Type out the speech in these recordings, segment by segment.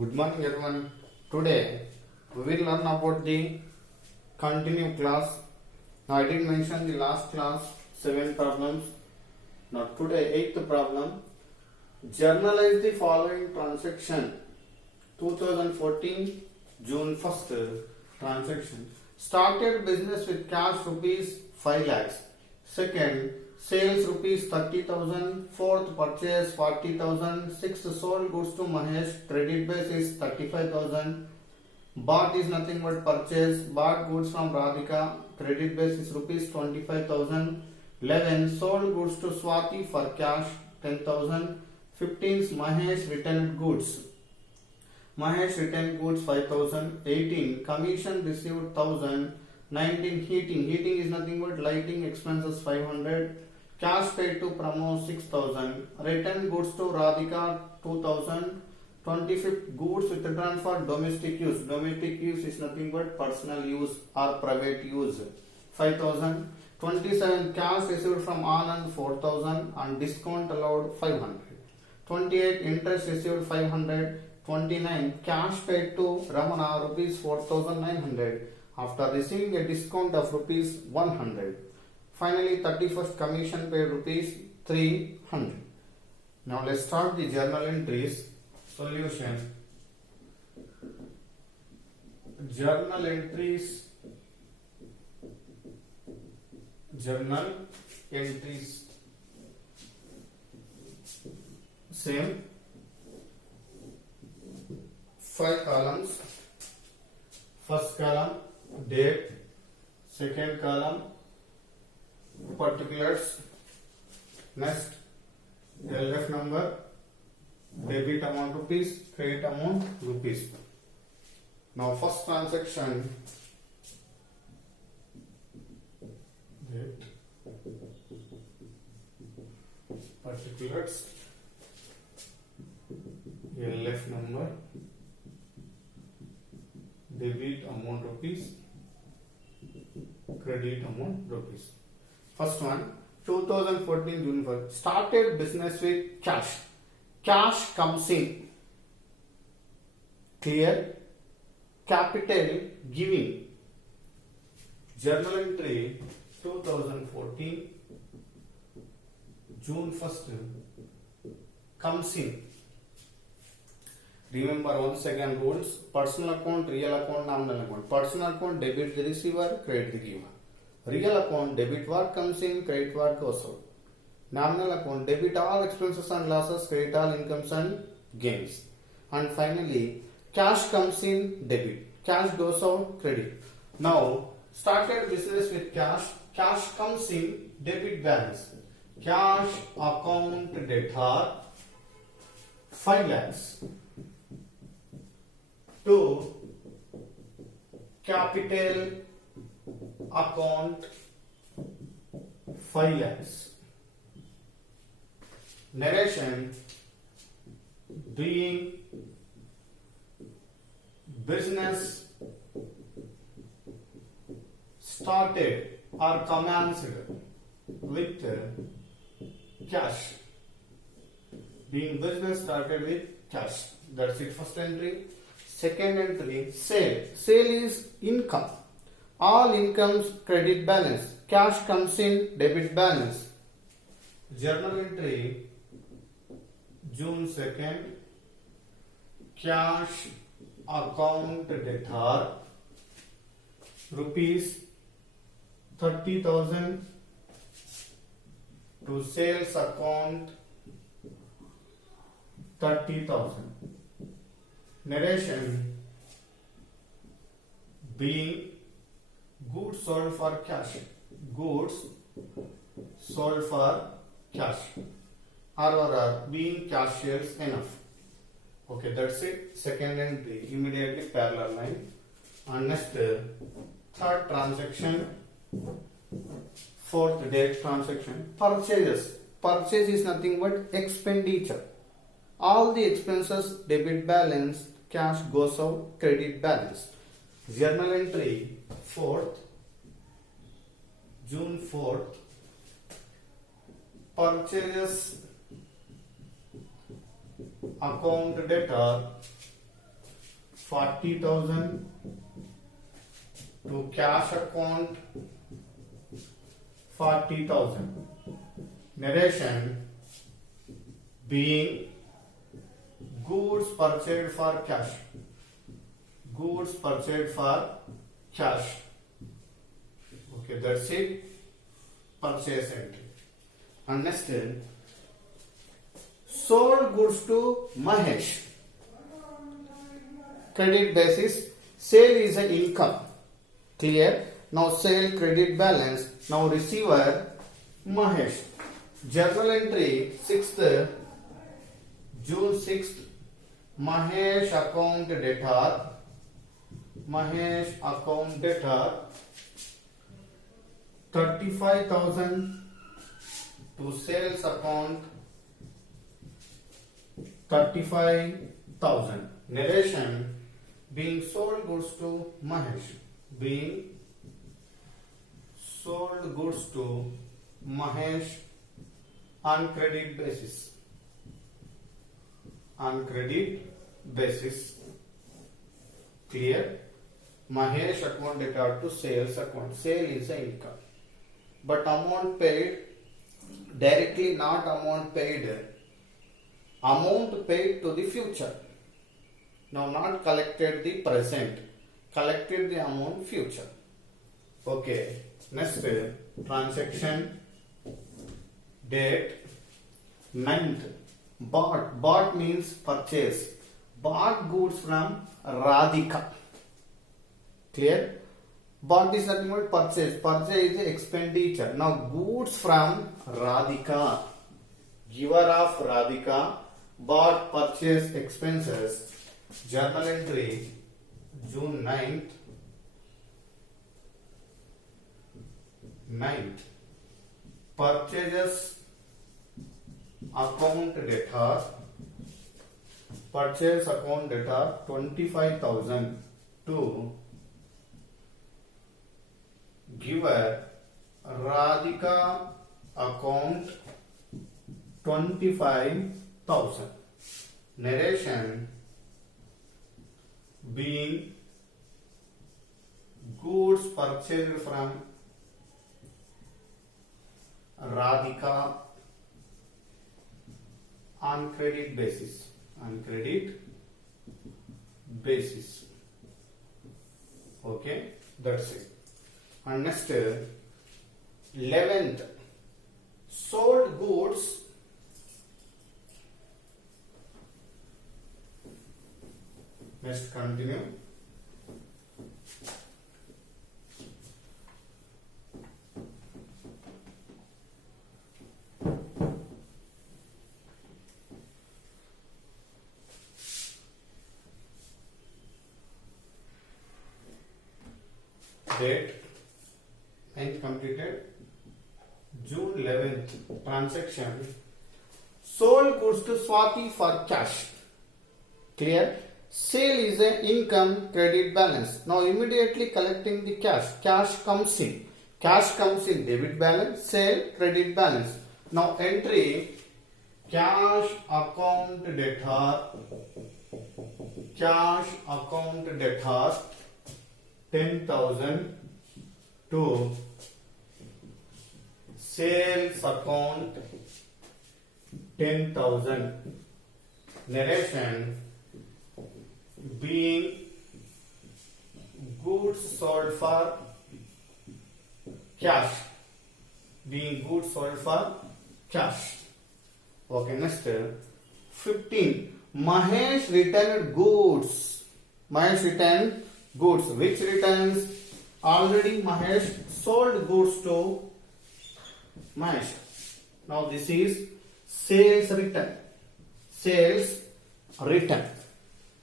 Good morning everyone. Today we will learn about the continue class. Now I did mention the last class 7 problems. Now today 8th problem. Journalize the following transaction. 2014 June 1st transaction. Started business with cash rupees 5 lakhs. Second, sales rupees 30,000. Fourth, purchase 40,000. Sixth, sold goods to Mahesh. Credit base is 35,000. Bought is nothing but purchase. Bought goods from Radhika. Credit base is rupees 25,000. 11, sold goods to Swati for cash 10,000. 15, Mahesh returned goods. Mahesh returned goods 5,000. 18, commission received 1,000. 19, heating. Heating is nothing but lighting, expenses 500. Cash paid to Pramod 6,000. Returned goods to Radhika 2,000. 25th, goods withdrawn for domestic use. Domestic use is nothing but personal use or private use 5,000. 27, cash received from Anand 4,000 and discount allowed 500. 28, interest received 500. 29, cash paid to Ramana rupees 4,900 after receiving a discount of rupees 100. Finally, 31st, commission paid rupees 300. Now let's start the journal entries. Solution. Journal entries. Journal entries. Same. 5 columns. First column, date. Second column, particulars. Next, LF number, debit amount rupees, credit amount rupees. Now first transaction, date, particulars, LF number, debit amount rupees, credit amount rupees. First one, 2014 June 1st. Started business with cash. Cash comes in. Clear. Capital giving. Journal entry 2014 June 1st comes in. Remember once again rules: personal account, real account, nominal account. Personal account, debit the receiver, credit the giver. Real account, debit what comes in, credit what goes out. Nominal account, debit all expenses and losses, credit all incomes and gains. And finally, cash comes in, debit. Cash goes out, credit. Now, started business with cash. Cash comes in, debit balance. Cash account debtor 5 lakhs. To capital account 5 lakhs. Narration: doing business started or commenced with cash. Doing business started with cash. That's it, first entry. Second entry, sale. Sale is income. All incomes credit balance. Cash comes in, debit balance. Journal entry June 2nd. Cash account debtor rupees 30,000 to sales account 30,000. Narration: being goods sold for cash. Goods sold for cash. R being cashiers enough. Okay, that's it. Second entry, immediately parallel line. And next, third transaction, fourth date transaction. Purchases. Purchase is nothing but expenditure. All the expenses debit balance, cash goes out, credit balance. Journal entry 4th June 4th. Purchases account debtor 40,000 to cash account 40,000. Narration being goods purchased for cash. Goods purchased for cash. Okay, that's it. Purchase entry. And next, sold goods to Mahesh. Credit basis. Sale is an income. Clear? Now sale credit balance. Now receiver Mahesh. Journal entry 6th June 6th. Mahesh account debtor. Mahesh account debtor 35,000 to sales account 35,000. Narration being sold goods to Mahesh. Being sold goods to Mahesh on credit basis. On credit basis. Clear? Mahesh account debtor to sales account. Sale is the income. But amount paid directly, not amount paid. Amount paid to the future. Now not collected the present. Collected the amount future. Okay. Next, transaction date 9th. Bought. Bought means purchase. Bought goods from Radhika. Clear? Bought is nothing but purchase. Purchase is the expenditure. Now goods from Radhika. Giver of Radhika. Bought purchase expenses. Journal entry June 9th. 9th. Purchases account debtor. Purchase account debtor 25,000 to giver Radhika account 25,000. Narration being goods purchased from Radhika on credit basis. On credit basis. Okay, that's it. And next, 11th, sold goods next continue. Date and completed June 11th. Transaction sold goods to Swati for cash. Clear? Sale is an income credit balance. Now immediately collecting the cash. Cash comes in. Cash comes in debit balance. Sale credit balance. Now entry cash account debtor. Cash account debtor 10,000 to sales account 10,000. Narration being goods sold for cash. Being goods sold for cash. Okay, next 15. Mahesh returned goods. Mahesh returned goods. Which returns? Already Mahesh sold goods to Mahesh. Now this is sales return. Sales return.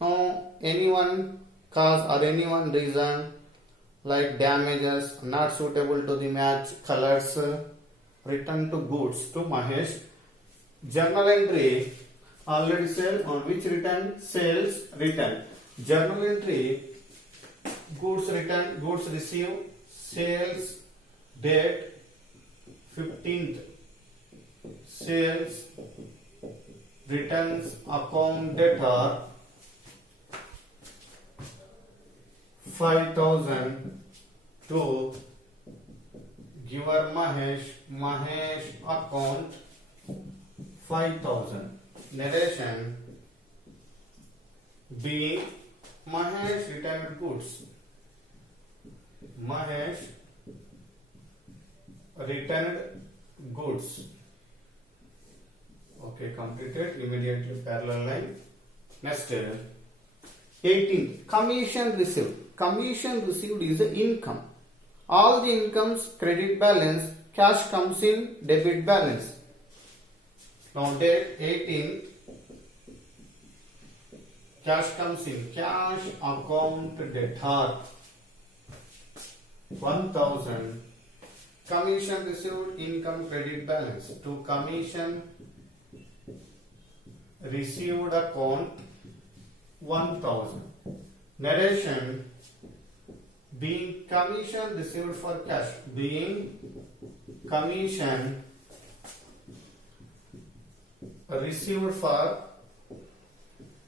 Now anyone cause or anyone reason like damages not suitable to the match colors, return to goods to Mahesh. Journal entry already said on which return? Sales return. Journal entry goods return, goods received, sales date 15th. Sales returns account debtor 5,000 to giver Mahesh account 5,000. Narration: B. Mahesh returned goods. Mahesh returned goods. Okay, completed. Immediately parallel line. Next, 18. Commission received. Commission received is the income. All the incomes credit balance, cash comes in debit balance. Now date 18. Cash comes in. Cash account debtor 1,000. Commission received, income credit balance. To commission received account 1,000. Narration: being commission received for cash. Being commission received for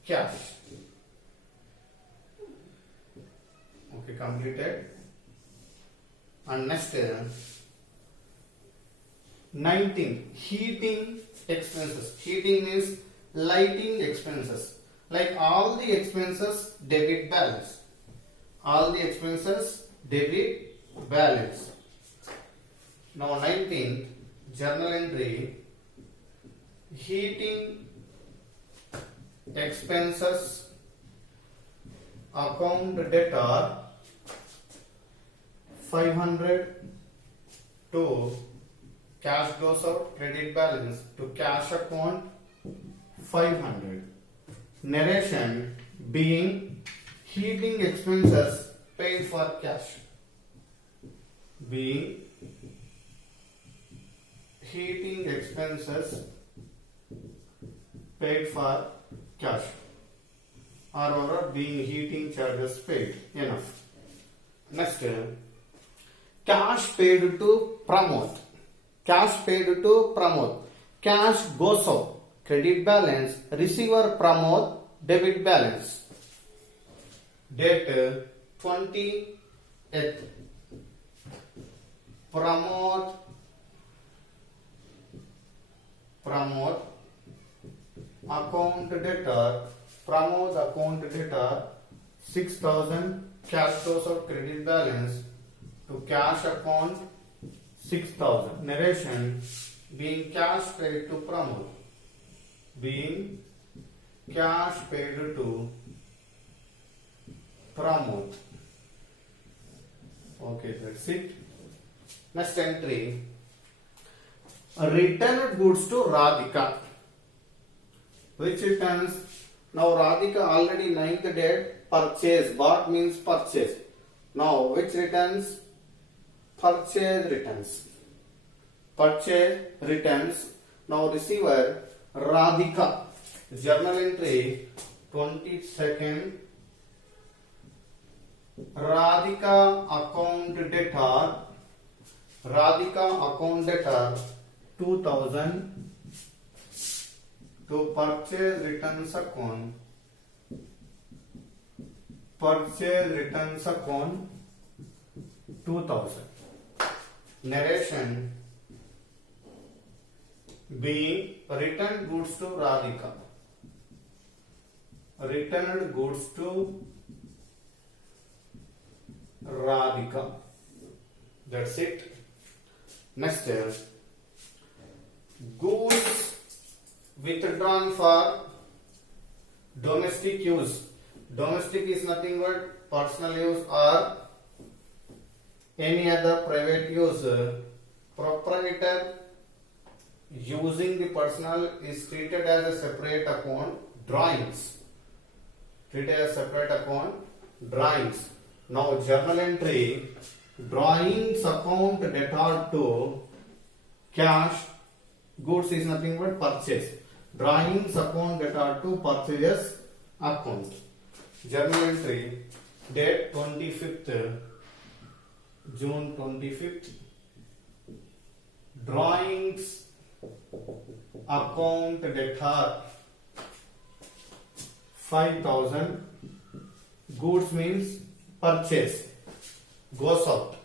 cash. Okay, completed. And next, 19. Heating expenses. Heating means lighting expenses. Like all the expenses debit balance. All the expenses debit balance. Now 19. Journal entry. Heating expenses account debtor 500 to cash goes out, credit balance to cash account 500. Narration: being heating expenses paid for cash. Being heating expenses paid for cash, or being heating charges paid. Enough. Next, cash paid to promote. Cash paid to promote. Cash goes out. Credit balance. Receiver promote. Debit balance. Date 20th. Promote account debtor. Promote account debtor 6,000. Cash goes out. Credit balance to cash account 6,000. Narration: being cash paid to promote. Being cash paid to promote. Okay, that's it. Next entry. Returned goods to Radhika. Which returns? Now Radhika already 9th date purchase. Bought means purchase. Now which returns? Purchase returns. Purchase returns. Now receiver Radhika. Journal entry 22nd. Radhika account debtor. Radhika account debtor 2,000 to purchase returns account. Purchase returns account 2,000. Narration: being returned goods to Radhika. Returned goods to Radhika. That's it. Next, goods withdrawn for domestic use. Domestic is nothing but personal use or any other private use. Proprietor using the personal is treated as a separate account. Drawings treated as separate account. Drawings. Now journal entry: drawings account debtor to cash. Goods is nothing but purchase. Drawings account debtor to purchase account. Journal entry: date 25th June 25th. Drawings account debtor 5,000. Goods means purchase goes out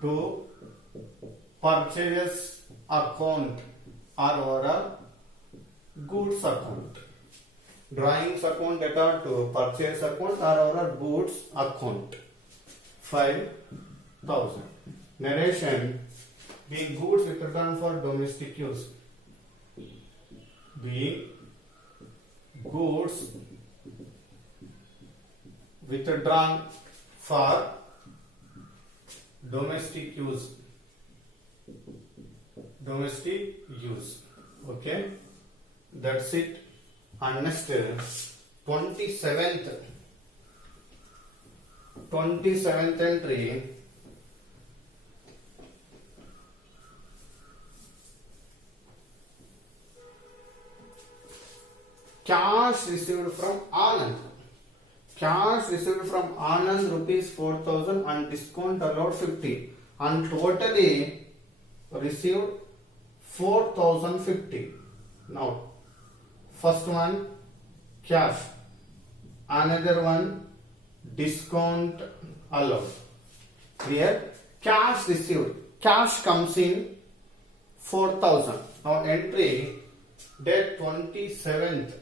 to purchase account or overall goods account. Drawings account debtor to purchase account or overall goods account. 5,000. Narration: being goods withdrawn for domestic use. Being goods withdrawn for domestic use. Domestic use. Okay, that's it. And next 27th entry. Cash received from Anand. Cash received from Anand rupees 4,000 and discount allowed 50, and totally received 4,050. Now, first one cash, another one discount allowed. Here cash received, cash comes in 4,000. Now entry date 27th.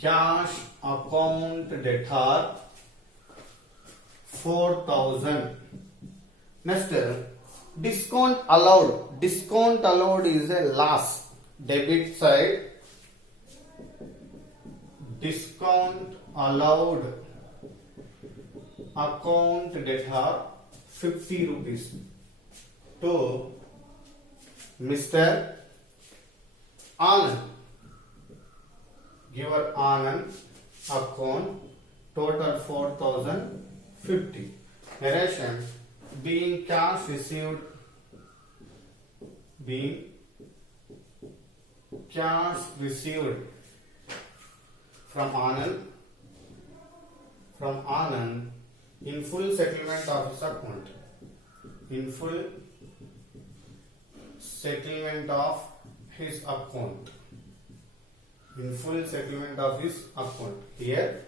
Cash account debtor 4,000. Next, discount allowed. Discount allowed is a loss. Debit side, discount allowed account debtor 50 rupees to Mr. Anand. Giver Anand, account total 4,050. Narration: being cash received, being cash received from Anand in full settlement of his account. In full settlement of his account. In full settlement of his account. Here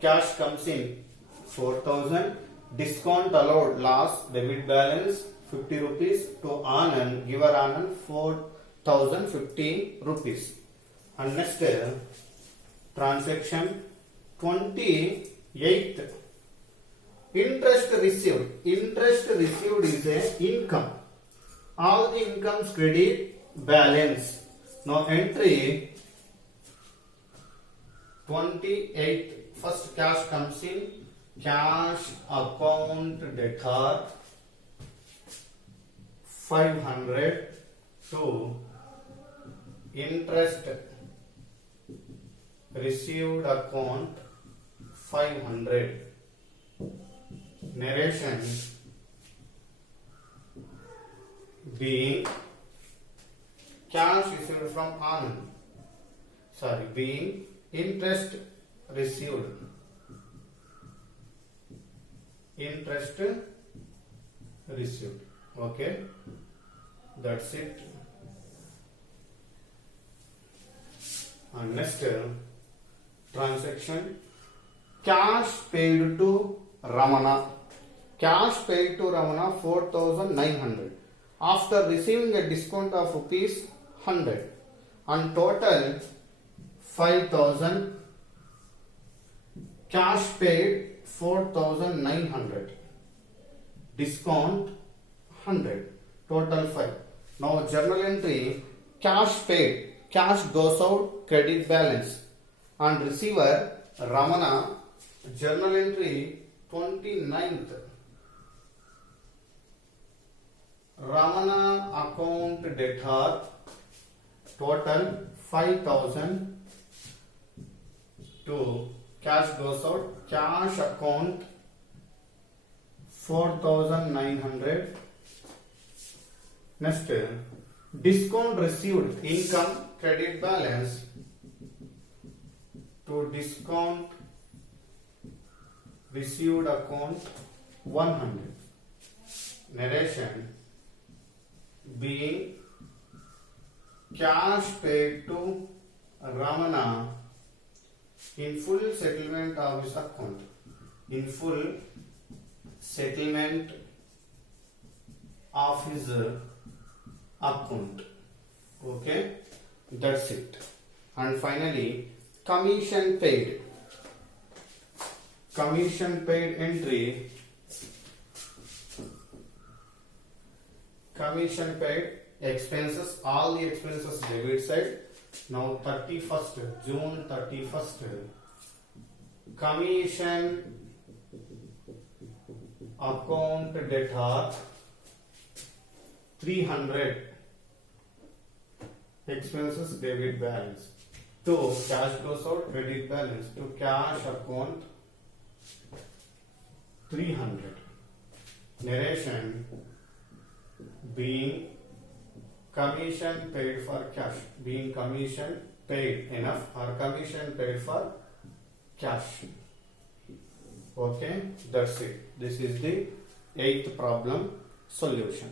cash comes in 4,000, discount allowed loss, debit balance 50 rupees to Anand, giver Anand 4,050 rupees. And next transaction 28th. Interest received. Interest received is a income. All the incomes credit balance. Now entry 28th. First cash comes in. Cash account debtor 500 to interest received account 500. Narration: being cash received from Anand. Being interest received. Interest received. Okay, that's it. And next transaction: cash paid to Ramana. Cash paid to Ramana 4,900 after receiving a discount of rupees 100 and total 5,000. Cash paid 4,900, discount 100, total 5. Now journal entry: cash paid, cash goes out, credit balance, and receiver Ramana. Journal entry 29th. Ramana account debtor total 5,000 to cash goes out, cash account 4,900. Next, discount received, income, credit balance to discount received account 100. Narration: being cash paid to Ramana In full settlement of his account. In full settlement of his account. Okay, that's it. And finally, commission paid. Commission paid entry. Commission paid expenses, all the expenses debit side. Now 31st June 31st, commission account debtor 300, expenses debit balance. To cash goes out, credit balance. To cash account 300. Narration: being commission paid for cash, being commission paid enough or commission paid for cash. Okay, that's it. This is the 8th problem solution.